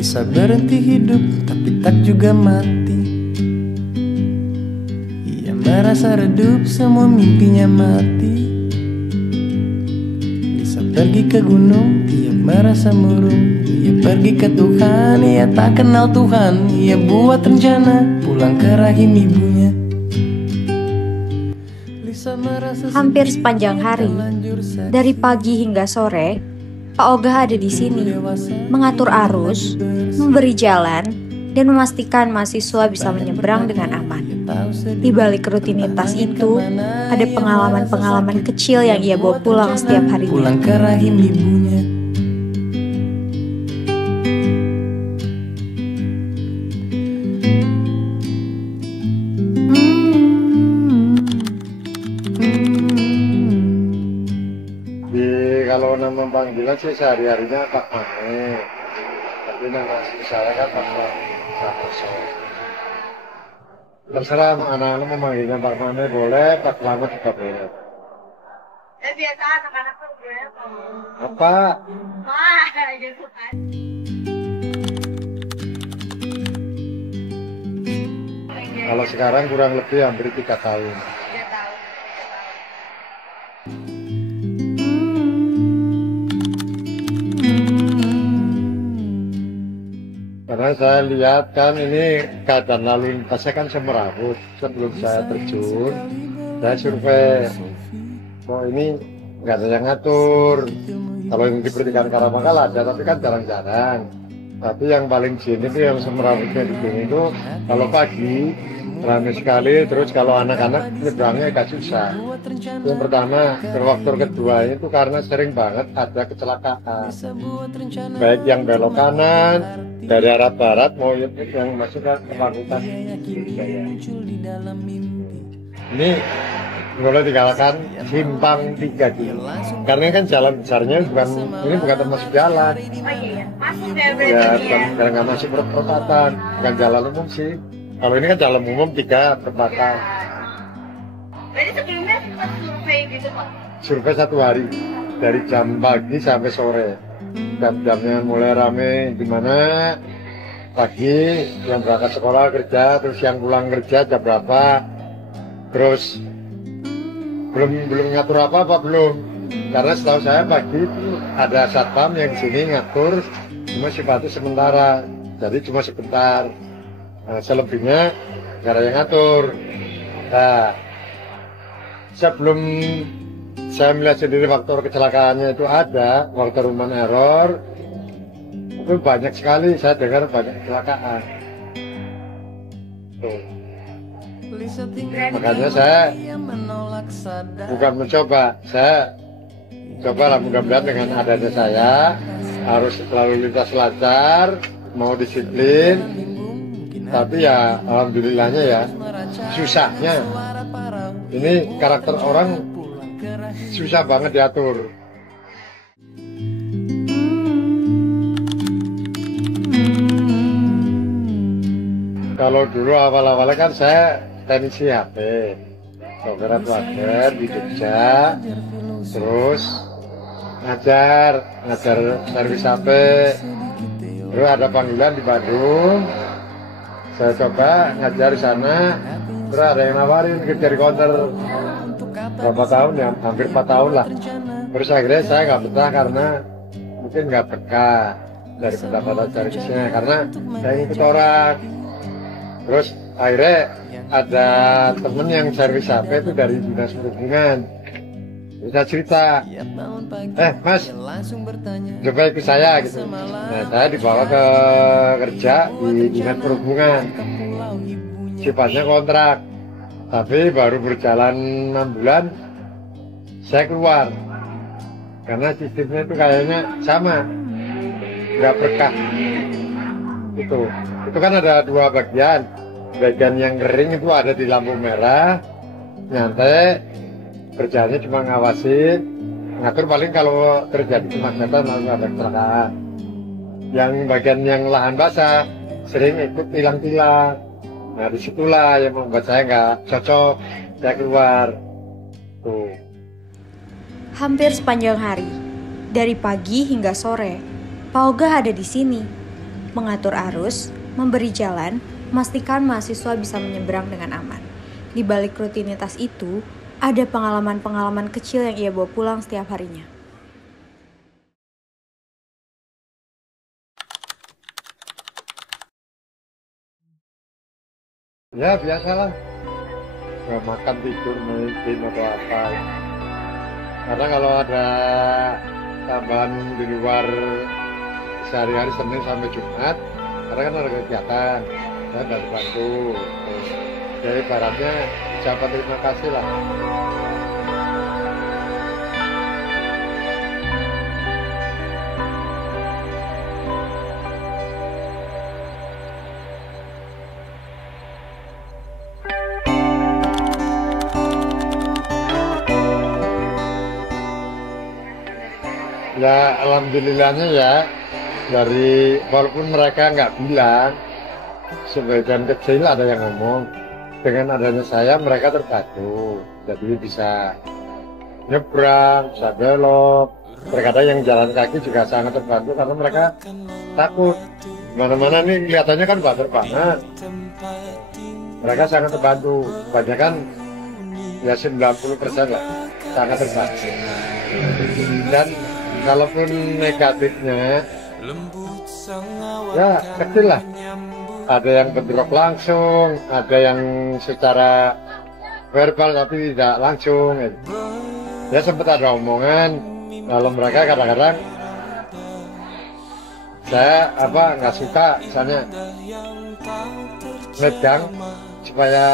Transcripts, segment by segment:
Bisa berhenti hidup tapi tak juga mati. Ia merasa redup, semua mimpinya mati. Bisa pergi ke gunung, ia merasa murung. Ia pergi ke Tuhan, ia tak kenal Tuhan. Ia buat rencana pulang ke rahim ibunya. Hampir sepanjang hari, dari pagi hingga sore, Pak Ogah ada di sini, mengatur arus, memberi jalan, dan memastikan mahasiswa bisa menyeberang dengan aman. Di balik rutinitas itu, ada pengalaman-pengalaman kecil yang ia bawa pulang setiap harinya. Pulang ke rahim ibunya. Kalau nama panggilan sih sehari-harinya Pak Mane, tapi nama saya kan Pak Santoso. Terserah anak-anak mau manggilnya Pak Mane boleh, Pak Selamat juga boleh. Biasa anak-anak tuh gue Apa? wah gitu kan. Kalau sekarang kurang lebih hampir 3 tahun. Dia tahu. Karena saya lihat kan ini keadaan lalu lintasnya kan semerawut. Sebelum saya terjun, saya survei. Oh ini nggak ada yang ngatur. Kalau yang di Pertigaan Karangmangal ada, tapi kan jarang-jarang. Tapi yang paling sini itu yang semerawutnya di sini itu kalau pagi ramai sekali. Terus kalau anak-anak nyebrangnya agak susah. Yang pertama, faktor kedua itu karena sering banget ada kecelakaan. Baik yang belok kanan dari arah barat mau yang masuk ke Fakultas Budaya. Ini boleh dikatakan simpang 3 dulu. Karena kan jalan besarnya ini bukan termasuk jalan. Oh iya, masuk ya Ya, berarti ya. nggak masuk perempatan, bukan jalan umum sih. Kalau ini kan jalan umum 3 perempatan. Berarti sebelumnya sempat survei gitu Pak? Survei 1 hari dari jam pagi sampai sore. Jam-jamnya mulai rame gimana? Pagi yang berangkat sekolah kerja, terus yang pulang kerja jam berapa? Terus belum ngatur apa belum? Karena setahu saya pagi itu ada satpam yang sini ngatur, cuma sifatnya sementara, jadi cuma sebentar. Nah, selebihnya nggak ada yang ngatur. Nah, sebelum saya melihat sendiri faktor kecelakaannya itu ada, faktor human error, itu banyak sekali saya dengar banyak kecelakaan. Tuh. Makanya saya bukan mencoba, saya coba lah mudah-mudahan dengan adanya saya harus lalu lintas lancar, mau disiplin, tapi ya alhamdulillahnya ya susahnya ini karakter orang susah banget diatur. Kalau dulu awal-awalnya kan saya teknisi HP, software pelajar di Jogja, terus ngajar servis HP, terus ada panggilan di Bandung, saya coba ngajar di sana, terus ada yang nawarin kerja di counter berapa tahun ya, hampir 4 tahun lah. Terus akhirnya saya nggak betah karena mungkin nggak berkah dari pendapatan servisnya, karena saya ngikut orang. Terus akhirnya ada temen yang servis HP itu dari dinas perhubungan. Bisa cerita, Mas, coba ikut saya gitu. Nah, saya dibawa ke kerja di dinas perhubungan. Sifatnya kontrak, tapi baru berjalan 6 bulan saya keluar. Karena sistemnya itu kayaknya sama, nggak berkah. Itu kan ada 2 bagian. Bagian yang kering itu ada di lampu merah, nyantai, kerjanya cuma ngawasin, ngatur paling kalau terjadi kemacetan lalu ada kecelakaan. Yang bagian yang lahan basah sering ikut tilang-tilang. Nah disitulah yang membuat saya nggak cocok, saya keluar. Tuh. Hampir sepanjang hari, dari pagi hingga sore, Pak Ogah ada di sini, mengatur arus, memberi jalan, memastikan mahasiswa bisa menyeberang dengan aman. Di balik rutinitas itu, ada pengalaman-pengalaman kecil yang ia bawa pulang setiap harinya. Ya biasalah, nggak makan tidur mungkin atau apa. Karena kalau ada tambahan di luar sehari-hari Senin sampai Jumat, karena kan ada kegiatan, saya dari bantu. Jadi ibaratnya ucapan terima kasih lah. Ya alhamdulillahnya ya, dari walaupun mereka nggak bilang, sebagian kecil ada yang ngomong, dengan adanya saya mereka terbantu, jadi bisa nyebrang, bisa belok. Terkadang yang jalan kaki juga sangat terbantu karena mereka takut. Mana-mana nih kelihatannya kan banter banget. Mereka sangat terbantu, kebanyakan ya 90% lah, sangat terbantu. Dan kalaupun negatifnya, ya kecil lah. Ada yang bentrok langsung, ada yang secara verbal tapi tidak langsung. Ya sempat ada omongan, kalau mereka kadang-kadang saya nggak suka, misalnya megang supaya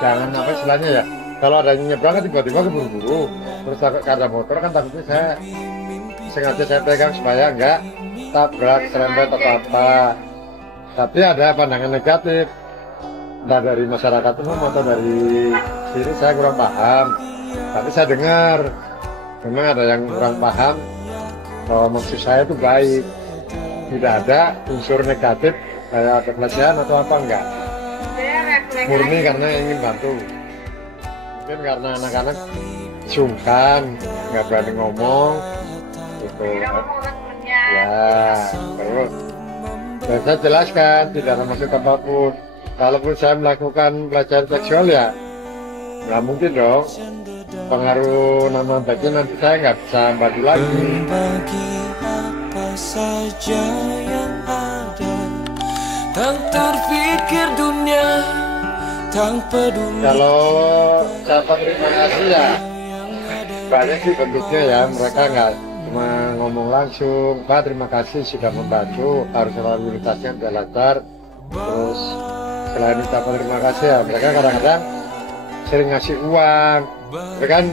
jangan apa istilahnya ya. Kalau ada yang nyebrang kan tiba-tiba keburu-buru, terus ada motor kan takutnya sengaja saya pegang supaya enggak tabrak, serempet atau apa. Tapi ada pandangan negatif, entah dari masyarakat umum atau dari sini saya kurang paham. Tapi saya dengar, memang ada yang kurang paham bahwa maksud saya itu baik, tidak ada unsur negatif kayak ada pelecehan atau apa enggak. Murni karena ingin bantu. Mungkin karena anak-anak sungkan, nggak berani ngomong, gitu. Ya, terus saya jelaskan tidak ada maksud apapun. Kalaupun saya melakukan pelecehan seksual ya nggak mungkin dong. Pengaruh nama baiknya nanti saya nggak bisa bantu lagi. Apa saja yang ada, tak terpikir dunia, tak peduli. Kalau ucapan terima kasih ya banyak sih bentuknya ya. Mereka nggak cuma ngomong langsung, Pak terima kasih sudah membantu, harus lalu lintasnya sudah lancar. Terus selain ucapan terima kasih ya, mereka kadang-kadang sering ngasih uang. Tapi kan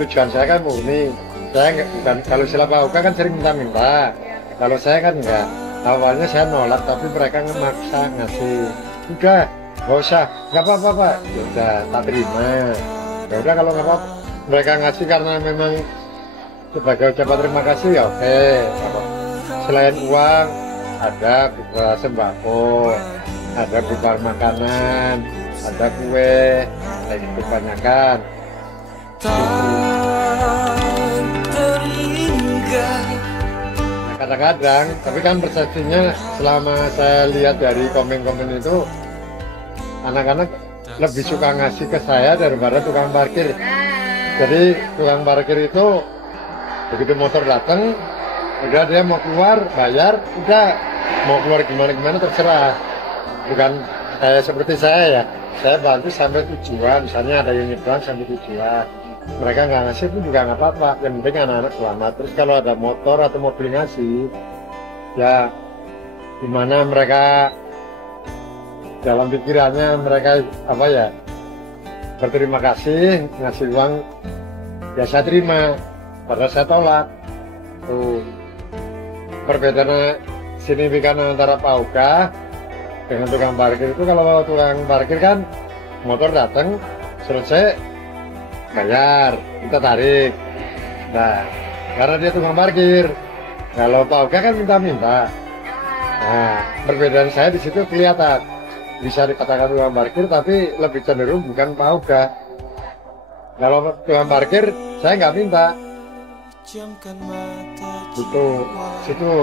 tujuan saya kan murni, saya bukan, kalau sila Pauka kan sering minta-minta, kalau saya kan enggak. Awalnya saya nolak tapi mereka memaksa ngasih. Udah nggak usah, nggak apa-apa Pak, ya udah tak terima. Ya udah kalau nggak apa-apa, mereka ngasih karena memang sebagai ucapan terima kasih ya oke. Selain uang ada berupa sembako, ada berupa makanan, ada kue, kayak gitu kebanyakan. Nah, kadang-kadang, tapi kan persepsinya selama saya lihat dari komen-komen itu, anak-anak lebih suka ngasih ke saya daripada tukang parkir. Jadi tukang parkir itu begitu motor datang, udah dia mau keluar bayar, udah mau keluar gimana terserah. Bukan kayak seperti saya ya, saya bantu sampai tujuan, misalnya ada yang nyebrang sampai tujuan. Mereka nggak ngasih pun juga nggak apa-apa, yang penting anak-anak selamat. Terus kalau ada motor atau mobil ngasih, ya gimana mereka dalam pikirannya mereka apa ya, berterima kasih, ngasih uang, ya saya terima, padahal saya tolak. Tuh perbedaan signifikan antara Pauka dengan tukang parkir itu, kalau tukang parkir kan motor datang selesai bayar, kita tarik. Nah karena dia tukang parkir, kalau Pauka kan minta-minta. Nah perbedaan saya di situ kelihatan, bisa dikatakan tukang parkir tapi lebih cenderung bukan Pauka. Kalau tukang parkir saya nggak minta. Situ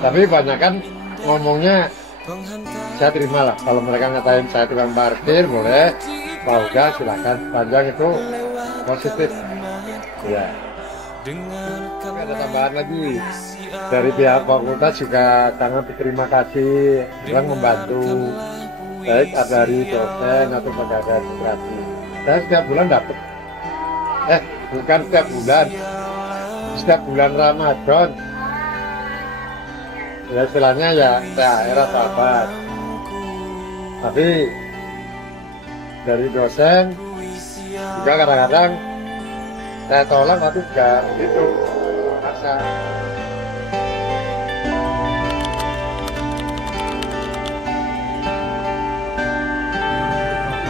Tapi banyak kan ngomongnya saya terima lah. Kalau mereka ngatain saya tukang parkir boleh, Pak Oga silakan. Sepanjang itu positif. Ya. Ada tambahan lagi dari pihak fakultas juga sangat berterima kasih, bilang membantu baik dari dosen atau pegawai administrasi. Saya setiap bulan dapat, bukan setiap bulan Ramadan. Ya istilahnya ya THR sahabat. Tapi dari dosen juga kadang-kadang saya tolak waktu juga itu masa.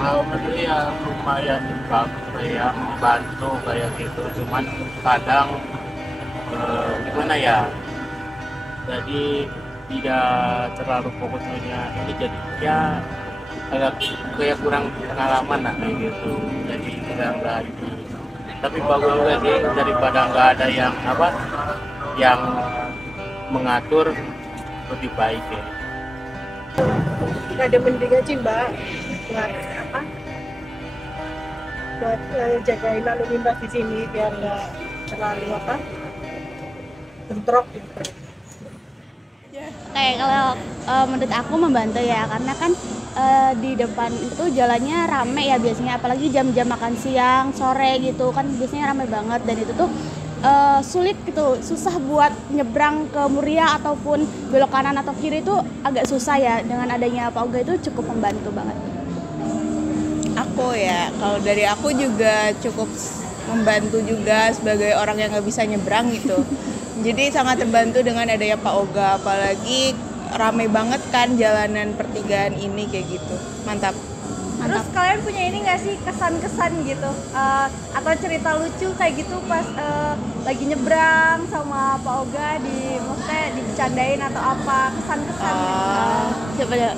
Kalau menurut ya lumayan bagus kayak membantu kayak gitu, cuman kadang gimana ya, jadi tidak terlalu fokusnya ini, jadi ya agak kayak kurang pengalaman lah kayak gitu, jadi tidak lagi. Tapi bagus juga sih, daripada nggak ada yang mengatur, lebih baik ya. Nggak ada mending aja Mbak buat jagain lalu lintas di sini biar nggak terlalu bentrok gitu. Kayak kalau menurut aku membantu ya, karena kan di depan itu jalannya rame ya biasanya, apalagi jam-jam makan siang, sore gitu kan biasanya rame banget, dan itu tuh sulit gitu, susah buat nyebrang ke Muria ataupun belok kanan atau kiri itu agak susah ya. Dengan adanya Pak Oga itu cukup membantu banget. Aku ya, kalau dari aku juga cukup membantu juga sebagai orang yang nggak bisa nyebrang gitu. Jadi sangat terbantu dengan adanya Pak Oga, apalagi ramai banget kan jalanan pertigaan ini kayak gitu. Mantap. Terus kalian punya ini nggak sih kesan-kesan gitu atau cerita lucu kayak gitu pas lagi nyebrang sama Pak Oga, maksudnya dibicarain atau apa, kesan-kesan? Siapa ya?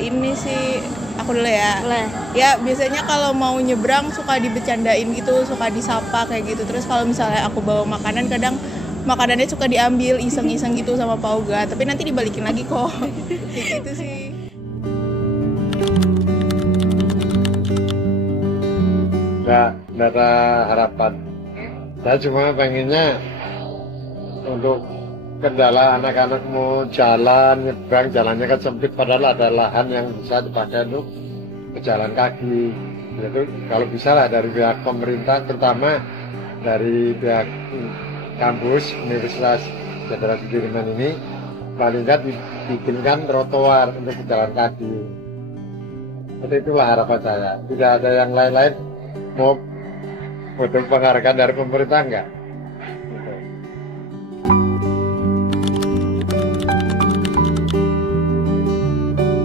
Ini sih aku dulu ya. Boleh. Ya biasanya kalau mau nyebrang suka dibecandain gitu, suka disapa kayak gitu. Terus kalau misalnya aku bawa makanan, kadang makanannya suka diambil iseng-iseng gitu sama Pak Oga, tapi nanti dibalikin lagi kok. Kayak gitu sih. Nggak ada harapan. Saya cuma pengennya untuk kendala anak-anak mau jalan, nyebrang, jalannya kan sempit, padahal ada lahan yang bisa dipakai untuk berjalan kaki. Jadi kalau bisa lah dari pihak pemerintah, terutama dari pihak kampus Universitas Jenderal Sudirman ini, paling nggak dibikinkan trotoar untuk berjalan kaki. Seperti itulah harapan saya. Tidak ada yang lain-lain. Mau butuh penghargaan dari pemerintah enggak?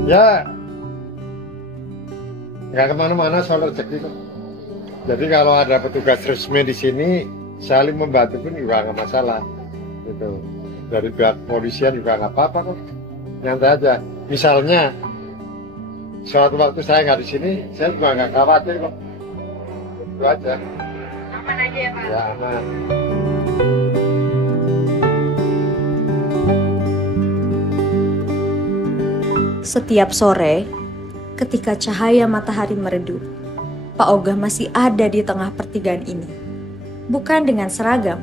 Ya, nggak kemana-mana soal rezeki kok. Jadi kalau ada petugas resmi di sini saling membantu pun juga nggak masalah. Gitu. Dari pihak polisian juga nggak apa-apa kok. Nyantai aja. Misalnya, suatu waktu saya nggak di sini, saya juga nggak khawatir kok. Itu aja. Aman aja ya Pak? Ya aman. Setiap sore, ketika cahaya matahari meredup, Pak Oga masih ada di tengah pertigaan ini. Bukan dengan seragam,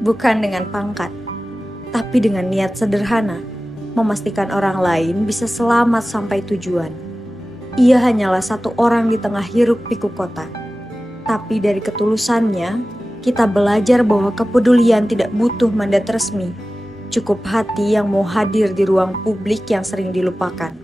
bukan dengan pangkat, tapi dengan niat sederhana, memastikan orang lain bisa selamat sampai tujuan. Ia hanyalah satu orang di tengah hiruk-pikuk kota. Tapi dari ketulusannya, kita belajar bahwa kepedulian tidak butuh mandat resmi, cukup hati yang mau hadir di ruang publik yang sering dilupakan.